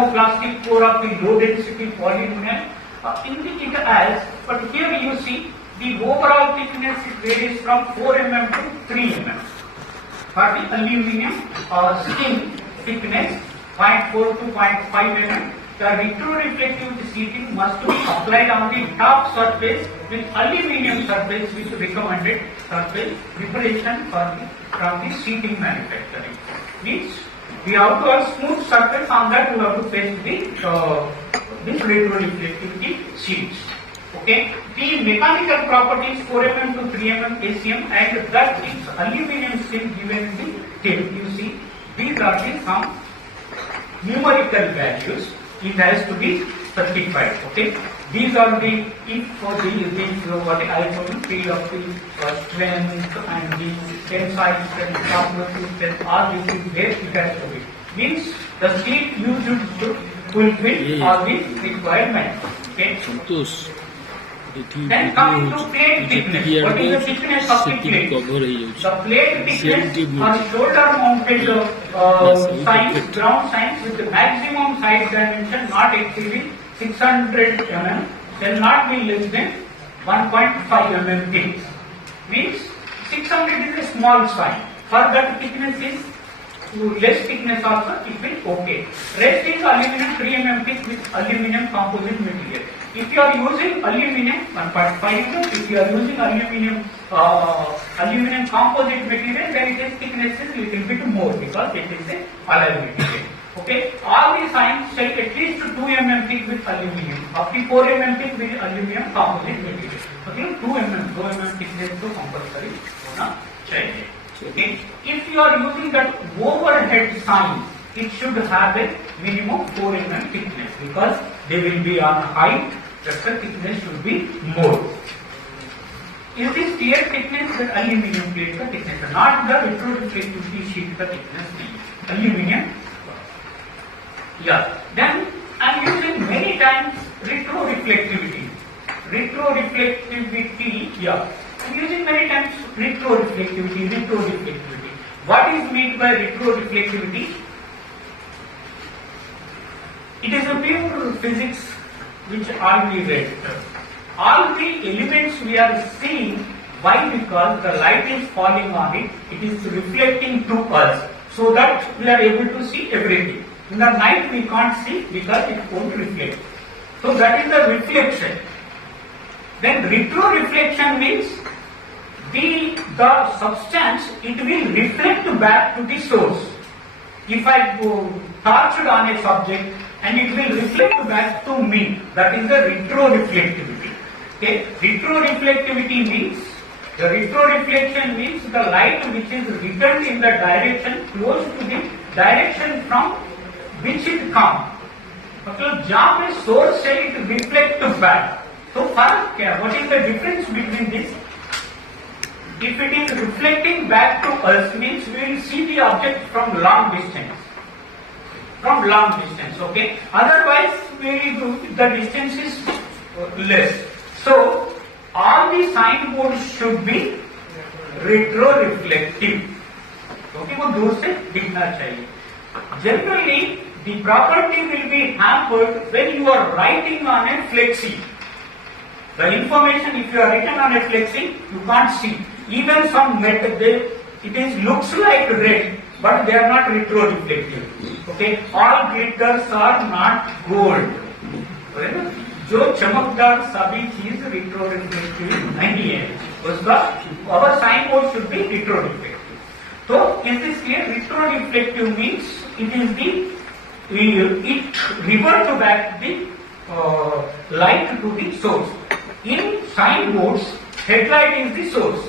thermoplastic core of the low density polynomial indicate as, but here you see the overall thickness varies from 4 mm to 3 mm. For the aluminium skin thickness 0.4 to 0.5 mm, the retroreflective sheeting must be applied on the top surface with aluminium surface with recommended surface preparation from the sheeting manufacturing. Means we have to have smooth surface, on that we have to paste this retroreflectivity sheets. Okay, the mechanical properties 4 mm to 3 mm ACM and that is aluminium skin given in the table. You see, these are the some numerical values. It has to be certified. Okay, these are the for what I told you, field of the strength and the tensile strength, compression strength, all these is there. It has to be. Means the sheet used to fulfill all the requirements. Okay. Then coming to plate thickness. What is the thickness of the plate? The plate thickness on shoulder mounted signs, ground signs with the maximum side dimension not exceeding 600 mm shall not be less than 1.5 mm thick. Means 600 is a small sign. For that thickness is less thickness also it will okay. Rest is aluminum 3 mm thick with aluminum composite material. If you are using aluminum 1.5 mm, if you are using aluminum composite material, then it is thickness is little bit more because it is a alloy material. Okay, all the signs say at least 2 mm thick with aluminum, up to 4 mm thick with aluminum composite material. Okay, 2 mm thickness to compulsory होना चाहिए. Okay, if you are using that overhead sign, it should have a minimum 4 mm thickness because they will be on height. The thickness should be more. Is this clear thickness the aluminum plate the thickness, not the retroreflectivity sheet the thickness, aluminum. Yeah. Then I am using many times retroreflectivity. Retroreflectivity. Yeah. I am using many times retroreflectivity. What is meant by retroreflectivity? It is a pure physics which all we read. All the elements we are seeing, why? Because the light is falling on it, it is reflecting to us, so that we are able to see everything. In the night we can't see because it won't reflect. So that is the reflection. Then retroreflection means the substance, it will reflect back to the source. If I torched on a subject and it will reflect back to me, that is the retroreflectivity. Okay, retroreflectivity means, the retroreflection means the light which is returned in the direction close to the direction from which it comes. मतलब जहाँ पे source है it reflect back. तो फर्क क्या? What is the difference between this? If it is reflecting back to us, means we will see the object from long distance. From long distance, okay. Otherwise, the distance is less. So all the signboards should be retroreflective. Okay, वो दूर से दिखना चाहिए. Generally, the property will be hampered when you are writing on a flexi. The information, if you are written on a flexi, you can't see. Even some metal, it looks like red, but they are not retroreflective. Okay, all glitters are not gold. जो चमकदार सभी चीज retroreflective नहीं है, उसका our signboard should be retroreflective. So is this clear? Retroreflective means it is it revert back the light to the source. In signboards, headlight is the source.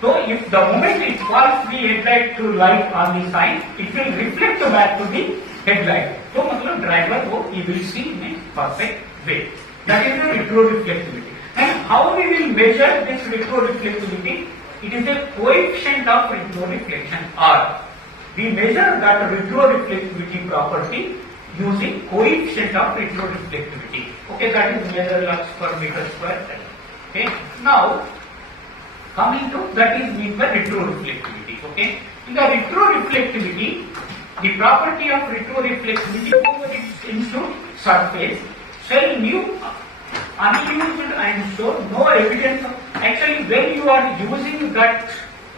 So if the moment it falls the headlight to light on the sign, it will reflect back to the headlight. So मतलब driver वो he will see in a perfect way. That is the retroreflectivity. And how we will measure this retroreflectivity? It is a coefficient of retroreflection R. We measure that retroreflectivity property using coefficient of retroreflectivity. Okay, that is measure lux per meter square. Okay, now coming to that is meant by retroreflectivity. Okay, in the retroreflectivity, the property of retroreflectivity over its surface shall new unused and show no evidence of, actually when you are using that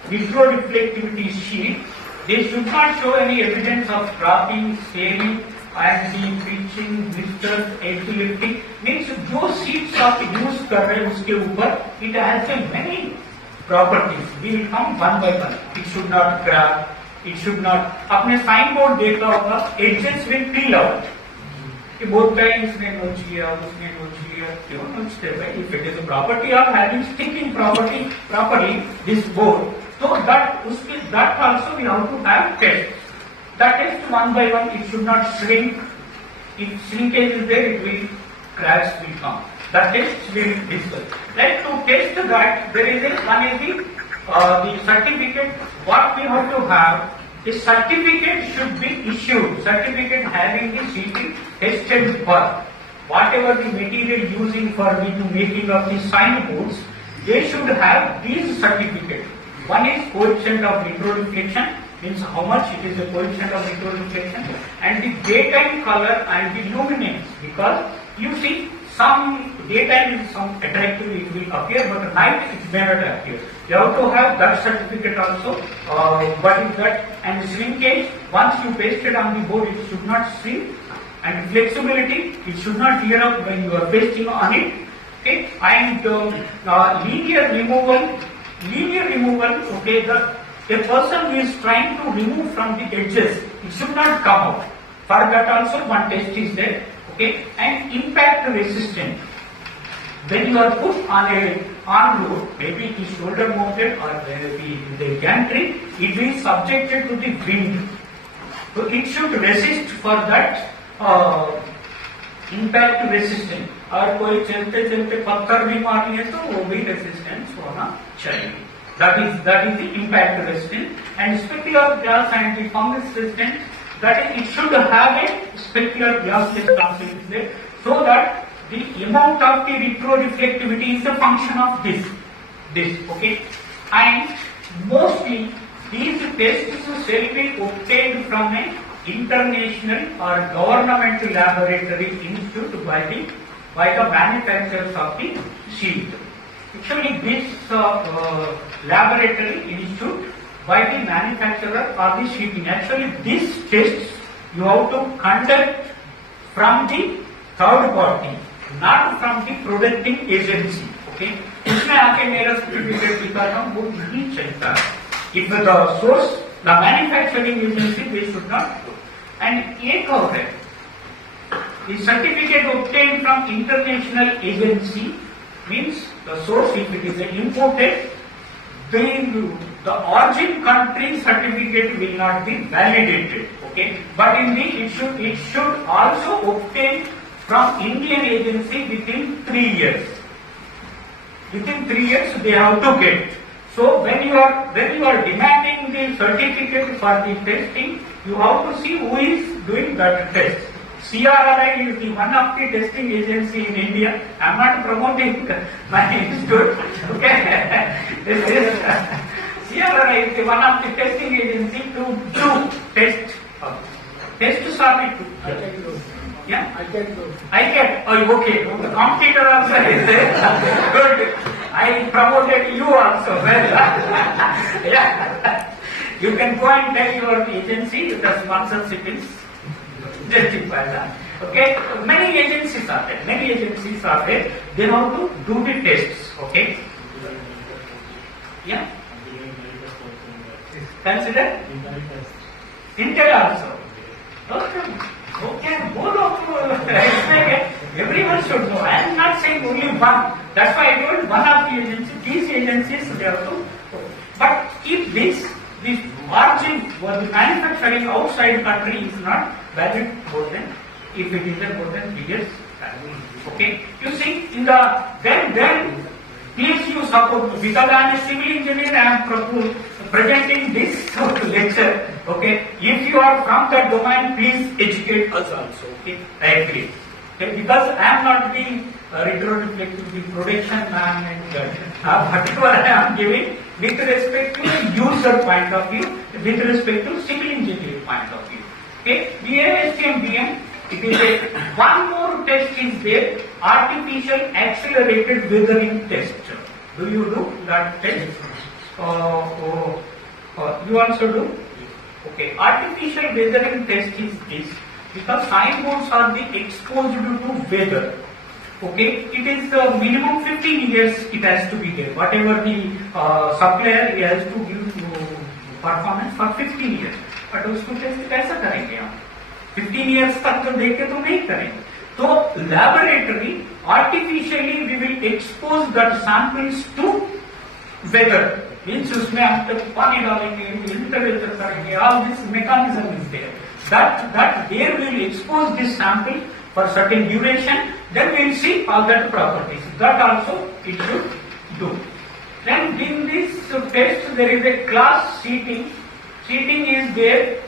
vitro-reflectivity sheet, they should not show any evidence of dropping, saving and the pitching, blisters, edge lifting. Means जो sheets आप use कर रहे हैं उसके ऊपर it has a many properties. We will come one by one. It should not grab, it should not. आपने sign board देखा होगा, edges will peel out. कि both times इसने नोच लिया, उसने नोच लिया, क्यों नोचते हैं? If it is a property of having sticking properly this board, so that also we have to have tests. That test one by one, it should not shrink. If shrinkage is there, it will cracks will come. That test we will discuss. Like to test that, there is one is the certificate. What we have to have, the certificate should be issued. Certificate having the sheet tested for whatever the material using for the making of the signboards. They should have these certificates. One is coefficient of retro-reflection, means how much it is a coefficient of retro-reflection, and the daytime color and the luminance, because you see some daytime is some attractive it will appear, but at night it may not appear. You have to have that certificate also. What is that? And shrinkage, once you paste it on the board, it should not shrink, and flexibility, it should not tear up when you are pasting on it. Okay, and linear removal. Okay, a person who is trying to remove from the edges, it should not come out. For that also one test is there. Okay, and impact resistant. When you are put on a road, maybe it is shoulder mounted or maybe the gantry, it is subjected to the wind. So it should resist for that impact resistant. और कोई चलते चलते पत्थर भी मार लिए तो वो भी रेसिस्टेंस होना चाहिए. That is the impact resistant. And specular glass and the fungus resistant, that is, it should have a specular glass transparency there, so that the amount of the retro-reflectivity is a function of this. Okay, and mostly these tests shall be obtained from an international or governmental laboratory institute by the manufacturers of the sheet. Actually, this laboratory institute by the manufacturer or the sheeting. Actually, these tests you have to conduct from the third party, not from the producing agency. Okay, इसमें आके मेरा certificate दिखाता हूँ, वो नहीं चलता. If the source, the manufacturing agency, they should not. And एक और है, the certificate obtained from international agency means the source, if it is imported, then the origin country certificate will not be validated. Okay, but in the it should also obtain from Indian agency within 3 years. Within 3 years they have to get. So when you are demanding the certificate for the testing, you have to see who is doing that test. CRRI is the one of the testing agency in India. I am not promoting my institute. Okay, this is CRRI is the one of the testing agency to do test. Test submit. Yeah, I get. Oh, okay. The competitor also is there. Good. I promoted you also. Well, yeah. You can go and tell your agency the sponsorship is justified. Okay. Many agencies are there. They have to do the tests. Okay. Yeah. Consider Intel also. Okay, both of everyone should know. I am not saying only one. That's why I told one of the agencies, these agencies they have to. But if this margin for the manufacturing outside country is not valid more than, if it is more than 3 years. Okay, you see in the then please you support, because I am a civil engineer, I am presenting this lecture. Okay, if you are from that domain, please educate us also. Okay, I agree. Okay, because I am not the retro-reflective, the production man, and whatever I am giving with respect to the user point of view, with respect to civil engineering point of view. Okay, we have STM-DM. It is a one more test is there, artificial accelerated weathering test. Do you do that test? You also do? Okay. Artificial weathering test is this, because signboards are the exposed to weather. Okay, it is minimum 15 years it has to be there. Whatever the supplier he has to give performance for 15 years. But उसको test कैसा करेंगे हम? 15 years तक तो देख के तो नहीं करेंगे. तो laboratory artificially we will expose that samples to weather. Means उसमें हम तक पानी डालेंगे, इंटरवेटर करेंगे. All this mechanism is there. That there we will expose this sample for certain duration. Then we will see all that properties. That also it should do. Then in this test there is a class seating. Seating is there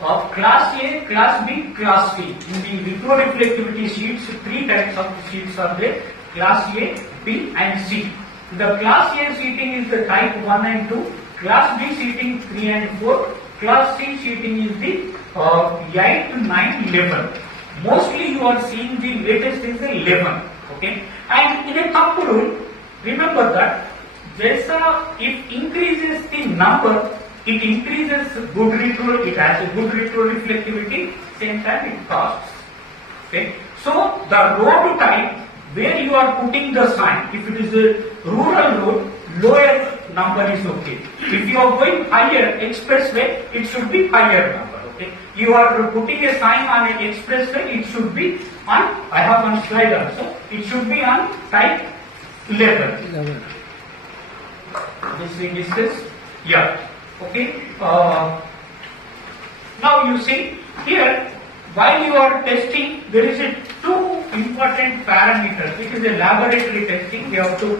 of class A, class B, class C. In the retroreflectivity sheets, three types of sheets are there: class A, B, and C. The class A seating is the type 1 and 2. Class B seating 3 and 4. Class C seating is the 8, 9, 11. Mostly you are seeing the latest is the 11. Okay. And in a thumb rule, remember that if increases the number, it increases good retro, it has a good retroreflectivity, same time it costs. Okay. So the road type where you are putting the sign, if it is a rural road, lower number is okay. If you are going higher expressway, it should be higher number. Okay. You are putting a sign on an expressway, it should be on, I have one slide also, it should be on type 11. This we discussed. Yeah. Okay. Now you see here, while you are testing, there is a two important parameters. It is a laboratory testing. We have to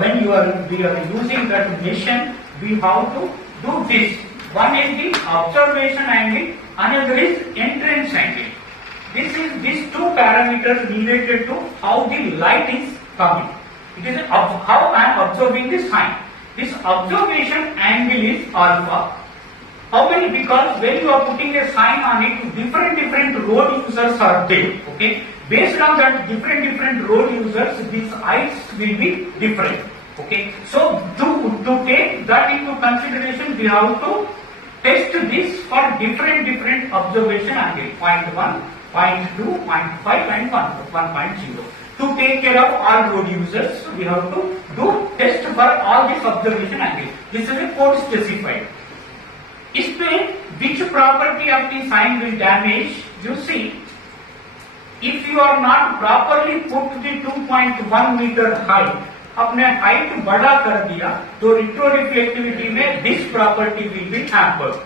when we are using that machine, we have to do this. One is the observation angle, another is entrance angle. These two parameters related to how the light is coming. It is how I am observing the sign. This observation angle is alpha. How many? Because when you are putting a sign on it, different road users are there. Okay. Based on that different road users, these eyes will be different. Okay. So to take that into consideration, we have to test this for different observation angle. 0.1, 0.2, 0.5 and 1.0. To take care of all road users, we have to do test for all this observation angle. This is a code specified. इसमें which property of the sign will damage? You see, if you are not properly put the 2.1 meter height, अपने height बड़ा कर दिया, तो retroreflectivity में this property will be hampered.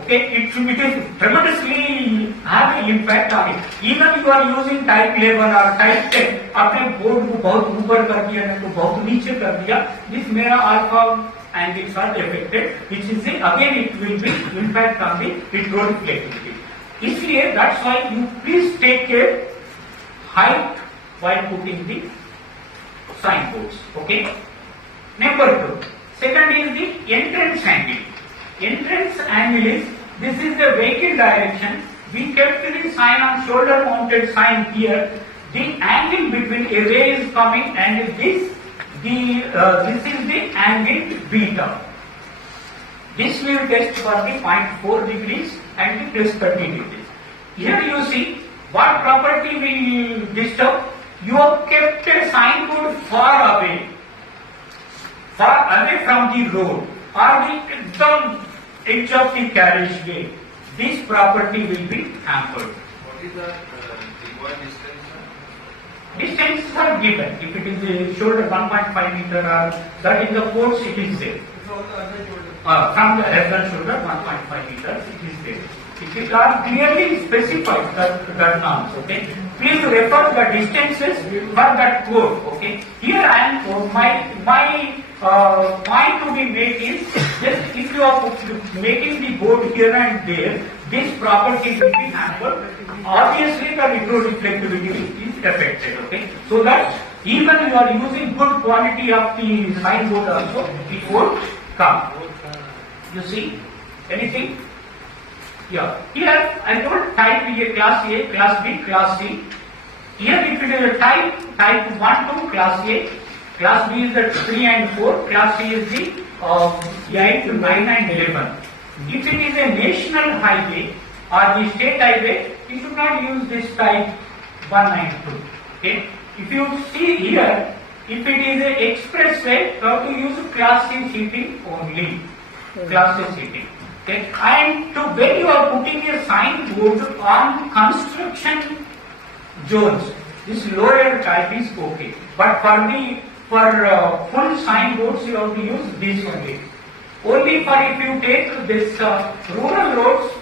Okay, it is tremendously have an impact on it. Even you are using type 11 or type 10, आपने board को बहुत ऊपर कर दिया नहीं तो बहुत नीचे कर दिया, this मेरा alpha angles are affected, which is again it will be impact on the retroreflectivity. इसलिए that's why you please take care height while putting the signboards. Okay. Number 2. Second is the entrance angle. Entrance angle is, this is the vehicle direction. We kept the sign on shoulder mounted sign here. The angle between a ray is coming and this is the angle beta. This we will test for the 0.4 degrees and the plus 30 degrees. Here you see what property will disturb. You have kept a signboard far away from the road or the edge of the carriageway. This property will be hampered. What is the required distance? Distances are given. If it is a shoulder 1.5 meter or that in the course it is there. From the head shoulder 1.5 meters it is there. It are clearly specified that norms. Okay. Please refer the distances for that code. Okay. Here I am my point to be made is just if you are making the board here and there, this property will be hampered. Obviously, the retroreflectivity is affected. Okay. So that even you are using good quality of the signboard also, it won't come. You see anything? Yeah. Here I told type A, class A, class B, class C. Here if it is a type 1 to class A, class B is the 3 and 4, class C is the 8, 9 and 11. If it is a national highway or the state highway, you should not use this type 1 and 2. Okay. If you see here, if it is a expressway, you have to use class C seating only. Class C seating. Okay. And to when you are putting a signboard on construction zones, this lower type is okay. But for full signboards, you have to use this only. Only for if you take this rural roads,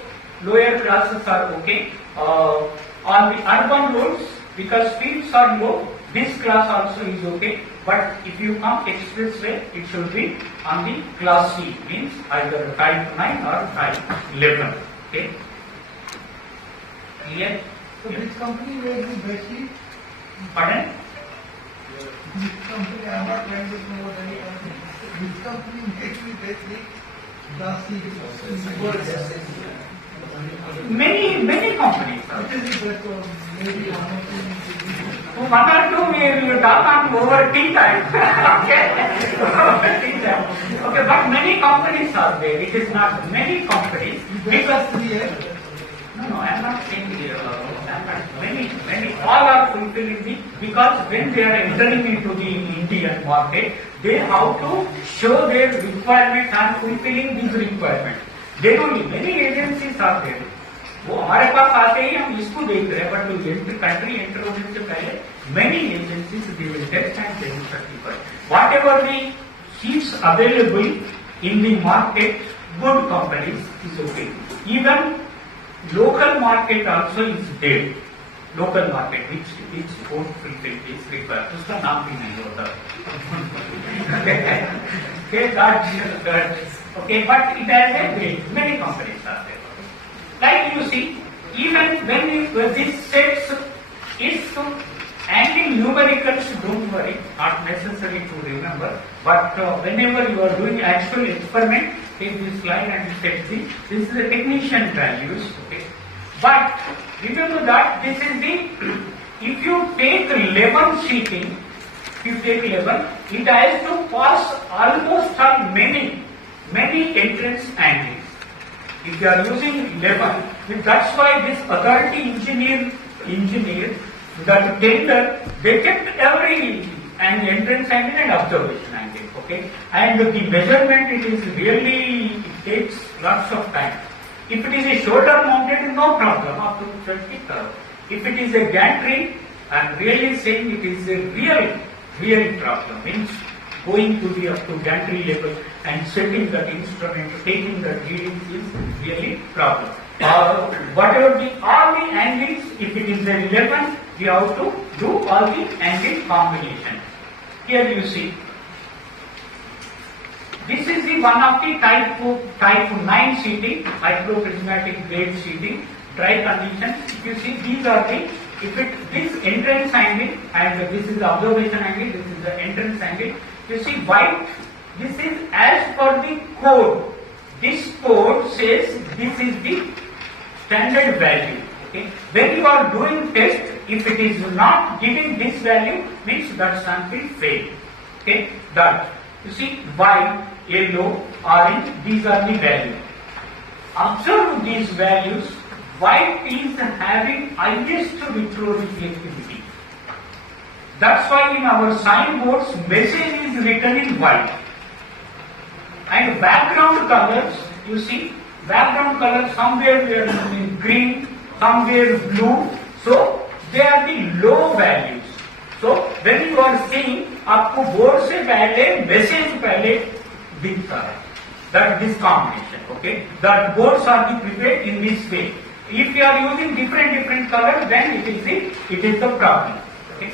lower classes are okay. On the urban roads, because speeds are low, this class also is okay. But if you come expressway, it should be on the class C, means either type 9 or type 11. Okay. Clear? So which company makes the best seat? Pardon? Which company, I am not trying to promote any company. Which company makes the best seat? Class C. Many companies. What is the best one? Maybe one of them. One or two we will talk on over tea time. Okay? Over tea time. Okay, but many companies are there. It is not many companies. Because no, I am not saying many, all are fulfilling the, because when they are entering into the Indian market, they have to show their requirement and fulfilling these requirements. They only, many agencies are there. वो हमारे पास आते ही हम इसको देख रहे हैं, but country enter होने से पहले many agencies they will test and they will certify. Whatever the seats available in the market, good companies is okay. Even local market also is there. Local market which won't fulfill this requirement. उसका नाम भी नहीं होता. Okay, that okay, but it has a great many companies are there. Like you see, even when this sets is and in numericals, don't worry, not necessary to remember. But whenever you are doing actual experiment, take this slide and set this. This is the technician values. Okay. But remember that this is the, if you take 11 seating, if you take 11, it has to pass almost on many entrance angles. If you are using 11, that's why this authority engineer, that tender, they kept every an entrance angle and observation angle, okay? And the measurement, it is really, it takes lots of time. If it is a shoulder mounted, no problem, up to 20 curve. If it is a gantry, I am really saying it is a real problem, means going to the up to gantry level and setting that instrument, taking that readings is really problem. Whatever all the angles, if it is a 11, we have to do all the angle combination. Here you see, this is the one of the type 9 seating, microprismatic grade seating, dry condition. If you see, these are the, this entrance angle and this is the observation angle, this is the entrance angle. You see white, this is as per the code. This code says this is the standard value. Okay. When you are doing test, if it is not giving this value, means that sample failed. Okay. That. You see white, yellow, orange, these are the values. Observe these values. White is having highest retroreflectivity. That's why in our signboards, message is written in white. And background colors, you see, background colors somewhere we are using green, somewhere blue. So they are the low values. So when you are seeing, आपको board से पहले message पहले दिखता है. That this combination, okay. That boards are the prepared in this way. If you are using different colors, then it is the problem. Okay.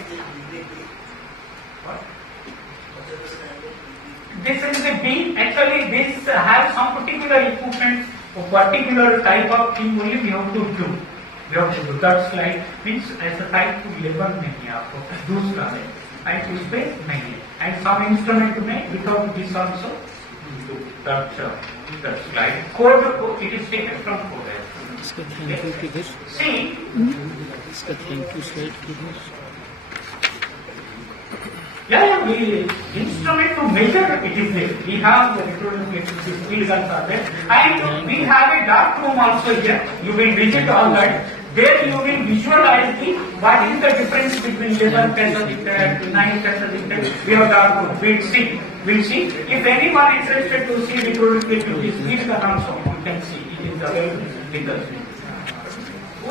This is the B. Actually, this has some particular equipment, a particular type of thing only we have to do. We have to do. That slide means as a type 11 नहीं है आपको दूसरा है. And उसपे नहीं है. And some instrument में without this also do that slide. Code it is taken from code. इसका थैंक यू किधर, See, इसका थैंक यू स्लाइड किधर? yeah, we instrument to measure it is there. We have the electroreflective field guns are there, and we have a dark room also here. You will visit all that. There you will visualize the what is the difference between 11 cathodic 9 cathodic. We have dark room. We'll see. We'll see. If anyone interested to see electroreflective field gun also, you can see it is available with us.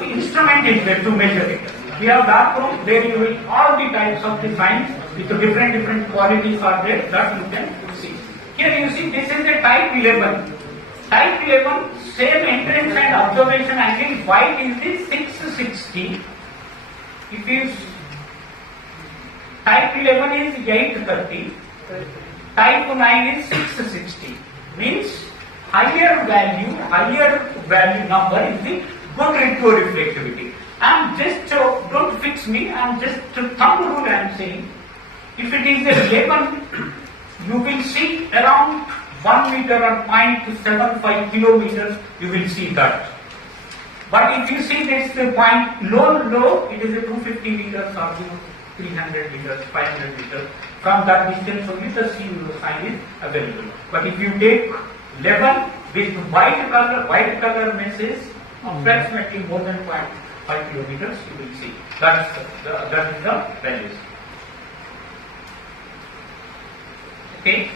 Instrument is there to measure it. We have dark room, there you will all the types of the signs with different qualities are there that you can see. Here you see this is the type 11. Type 11, same entrance and observation angle, white is the 660. If you type 11 is 830, type 9 is 660. Means higher value number is the good retroreflectivity. I'm just, don't fix me, I'm just thumb rule I'm saying. If it is a 11, you will see around 1 meter or 0.75 kilometers, you will see that. But if you see this point low, it is a 250 meters or 300 meters, 500 meters. From that distance only the sign is available. But if you take 11 with white color message, approximately more than 0.5 kilometers, you will see. That is the values. Okay.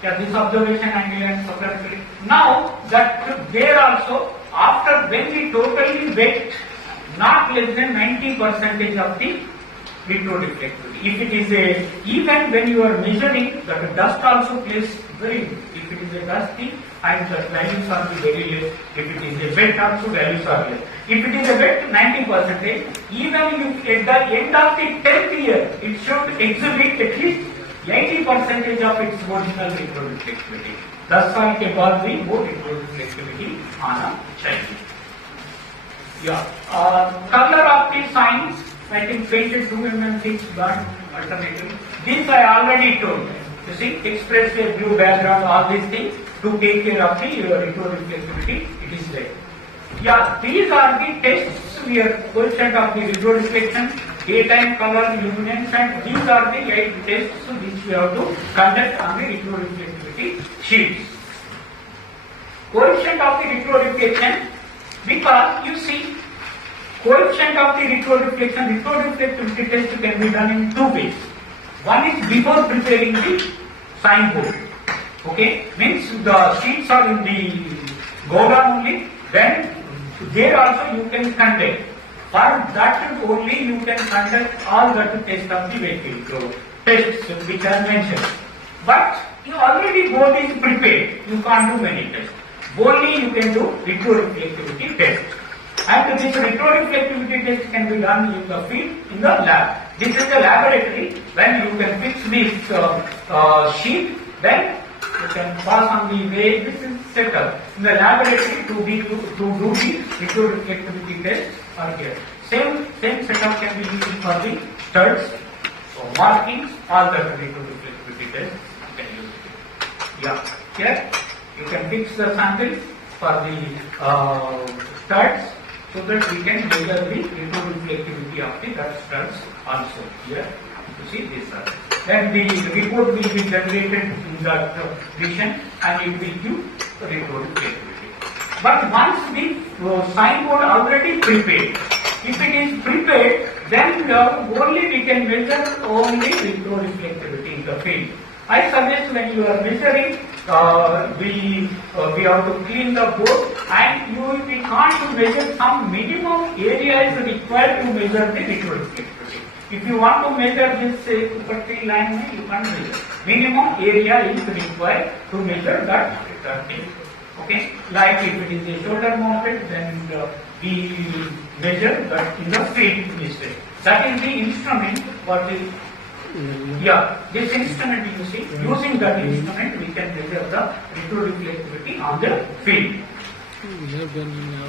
Yeah, this observation angle and supplementary. Now that there also, after when we totally wet, not less than 90% of the retroreflectivity. If it is a, even when you are measuring, that dust also plays very, if it is a dusty, and the values are very less. If it is a wet also, values are less. If it is a wet, 90%, even if at the end of the 10th year, it should exhibit at least 80% of its original retroreflectivity. That's why it was the more retroreflectivity on चाहिए. Yeah. Color of the signs, I think painted 2 mm thick band alternative. This I already told. You see, express a blue background, all these things to take care of the retroreflectivity. It is there. Yeah, these are the tests we are coefficient of the retroreflection, daytime color luminance, and these are the 8 tests which we have to conduct on the retroreflectivity sheets. Coefficient of the retroreflection, because you see, coefficient of the retroreflectivity test can be done in 2 ways. One is before preparing the signboard. Okay, means the sheets are in the Godan only, then there also you can conduct. For that only you can conduct all that test of the vehicle tests which are mentioned. But you already board is prepared, you can't do many tests. Only you can do retroreflectivity test. And this retroreflectivity test can be done in the field, in the lab. This is the laboratory. When you can fix this sheet, then you can pass on the way this is set up. In the laboratory to do the retroreflectivity test are here. Same setup can be used for the studs, markings, all the retroreflectivity test you can use it. Yeah, here you can fix the samples for the studs, so that we can measure the retroreflectivity of the studs also. Here, you see these are. Then the report will be generated in that vision and it will give retroreflectivity. But once the signboard already prepared, if it is prepared, then only we can measure only retroreflectivity in the field. I suggest when you are measuring, we have to clean the board, and we can't measure some minimum area is required to measure the retroreflectivity. If you want to measure this Kupatti line, you can't measure. Minimum area is required to measure that thing. Okay, like if it is a shoulder mounted, then we measure that in the field instead. That is the instrument for the. Yeah, this instrument you see, using that instrument we can measure the retroreflectivity on the field.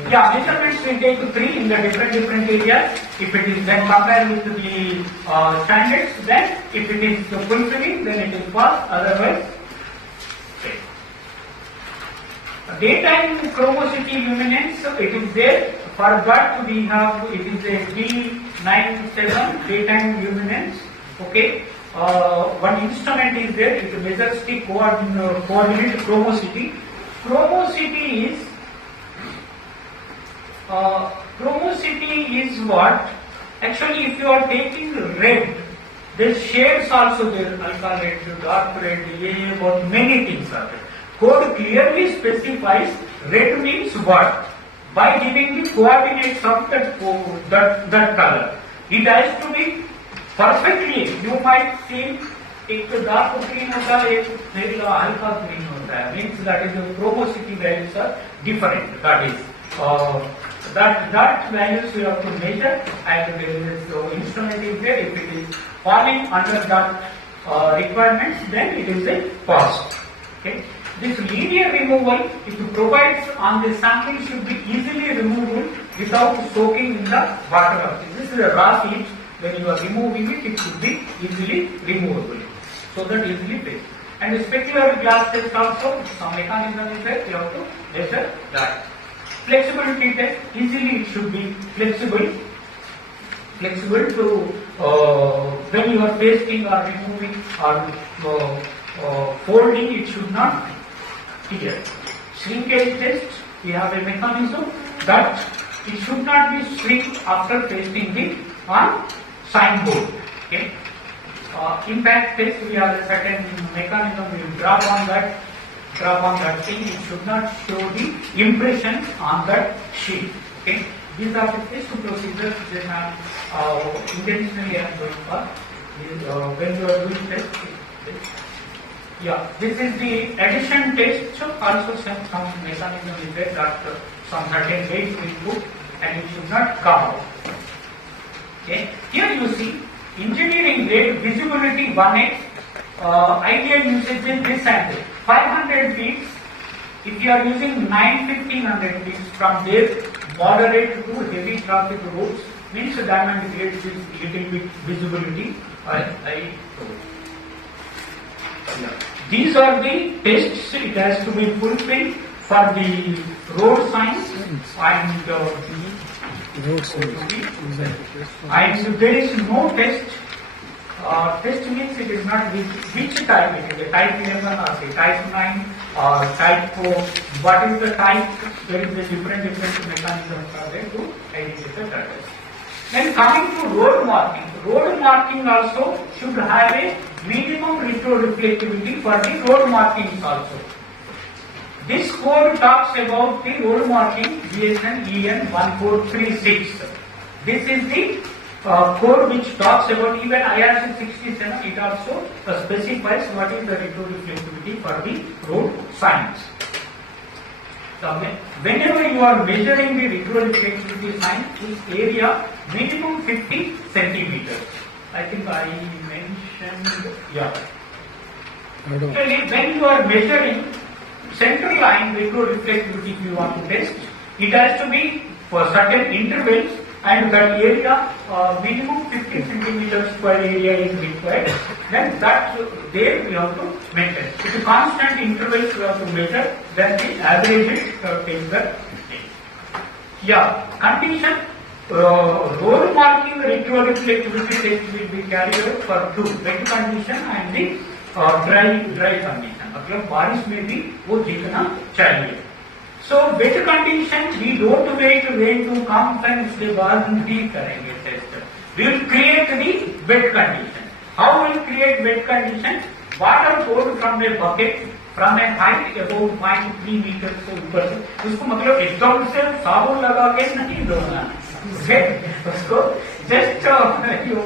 Yeah, measurements we take 3 in the different areas. If it is then compared with the standards, then if it is fulfilling, then it is pass, otherwise fail. Daytime chromosity luminance, it is there. For that we have, it is a D97 daytime luminance. Okay. One instrument is there. It measures the coordinate chromosity. Chromosity is what? Actually, if you are taking red, the shades also there, alpha red, dark red, about many things are there. Code clearly specifies red means what? By giving the coordinates of that color. It has to be perfectly. You might see एक dark green होता है, एक alpha green होता है. Means that is the chromosity values are different. That is that values you have to measure, and this instrument is there. If it is falling under that requirements, then it is a pass. Okay. This linear removal, it provides on the sample should be easily removable without soaking in the water. This is a raw heat. When you are removing it, it should be easily removable. So that easily fixed. And the specular glass test also, some mechanism is there, you have to measure that. Flexibility test, easily it should be flexible to when you are pasting or removing or folding, it should not tear. Shrinkage test, we have a mechanism that it should not be shrink after pasting it on signboard. Okay. Impact test, we have a certain mechanism, we will drop on that thing, it should not show the impression on that sheet. Okay. These are the test procedures that are intentionally I am going for. When you are doing test. Yeah, this is the addition test. Also some mechanism is there that some certain weights will put and it should not come out. Okay. Here you see engineering grade visibility 1x. Ideal usage is this and this. 500 feet. If you are using 1500 feet from there, moderate to heavy traffic roads, means diamond grade is little bit visibility. These are the tests. It has to be fulfilled for the road signs and there is no test. Test means it is not which type it is, a type 11 or say type 9 or type 4. What is the type? There is a different mechanisms are there to identify that. Then coming to road marking. Road marking also should have a minimum retroreflectivity for the road markings also. This code talks about the road marking BSN EN 1436. This is the code which talks about even IRC 67. It also specifies what is the retroreflectivity for the road signs. So whenever you are measuring the retroreflectivity sign, its area minimum 50 centimeters. I think I mentioned, yeah. Actually, when you are measuring central line retroreflectivity, if you want to test, it has to be for certain intervals, and that area minimum 50 centimeters square area is required. Then that there we have to maintain. If the constant intervals we have to measure, then the average it takes the thing. Yeah, condition. Road marking retroreflectivity test will be carried out for two, wet condition and the dry condition. मतलब बारिश में भी वो दिखना चाहिए. So wet condition we don't wait rain to come and उसके बाद भी करेंगे test. We will create the wet condition. How will create wet condition? Water poured from a bucket from a height about 0.3 meters से ऊपर से. उसको मतलब एकदम से साबुन लगा के नहीं धोना. उसको just you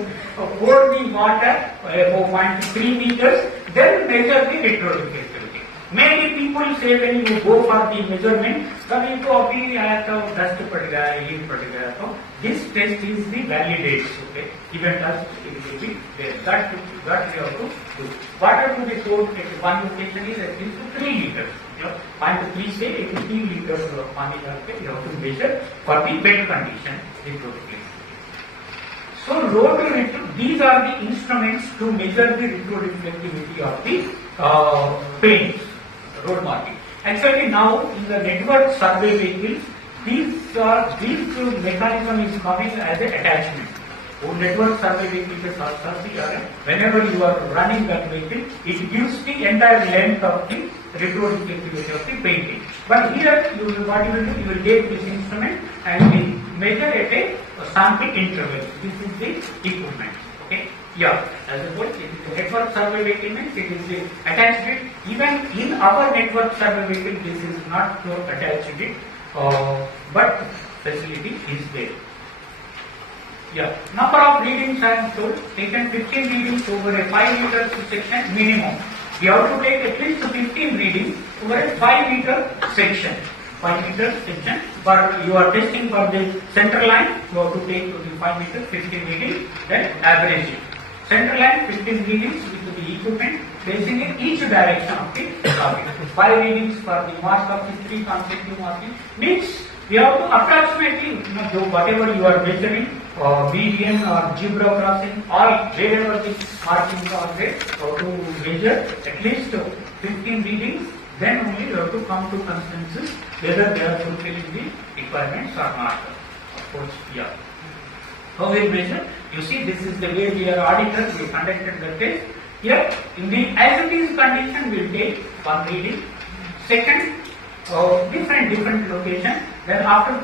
pour the water about 0.3 meters, then measure the retroreflectivity. Many people say when you go for the measurement, कभी तो अभी आया तो dust पड़ गया, ये पड़ गया तो this test is the validates. Okay, even dust will be there. That we have to do. Water to be poured at one location is at least 3 liters. 0.3 से 3 liters पानी डालके you have to measure for the wet condition retroreflectivity. So these are the instruments to measure the retroreflectivity of the paints, road marking. Actually, now in the network survey vehicles, these mechanism is coming as an attachment. Network survey vehicle is whenever you are running that vehicle, it gives the entire length of the retroreflectivity of the painting. But here, what you will do, you will take this instrument and we measure at a sample interval. This is the equipment. Okay. Yeah, as a whole, it is a network survey vehicle means it is the attached it. Even in our network survey vehicle, this is not attached it, but facility is there. Yeah, number of readings I am told, taken 15 readings over a 5 meter section minimum. We have to take at least 15 readings over a 5 meter section. 5 meter section, but you are testing for the center line, you have to take to the 5 meter 15 readings, then average it. Center line 15 readings with the equipment facing in each direction of the target. 5 readings for the mark of the 3 consecutive marking means we have to approximately, whatever you are measuring, median or zebra crossing, or wherever the markings are there, how to measure at least 15 readings, then only you have to come to consensus whether they are fulfilling the requirements or not. Of course, yeah. How we measure? You see, this is the way we are auditors, we conducted the test. Here, in the as it is condition, we will take one reading. Second, different location. Then after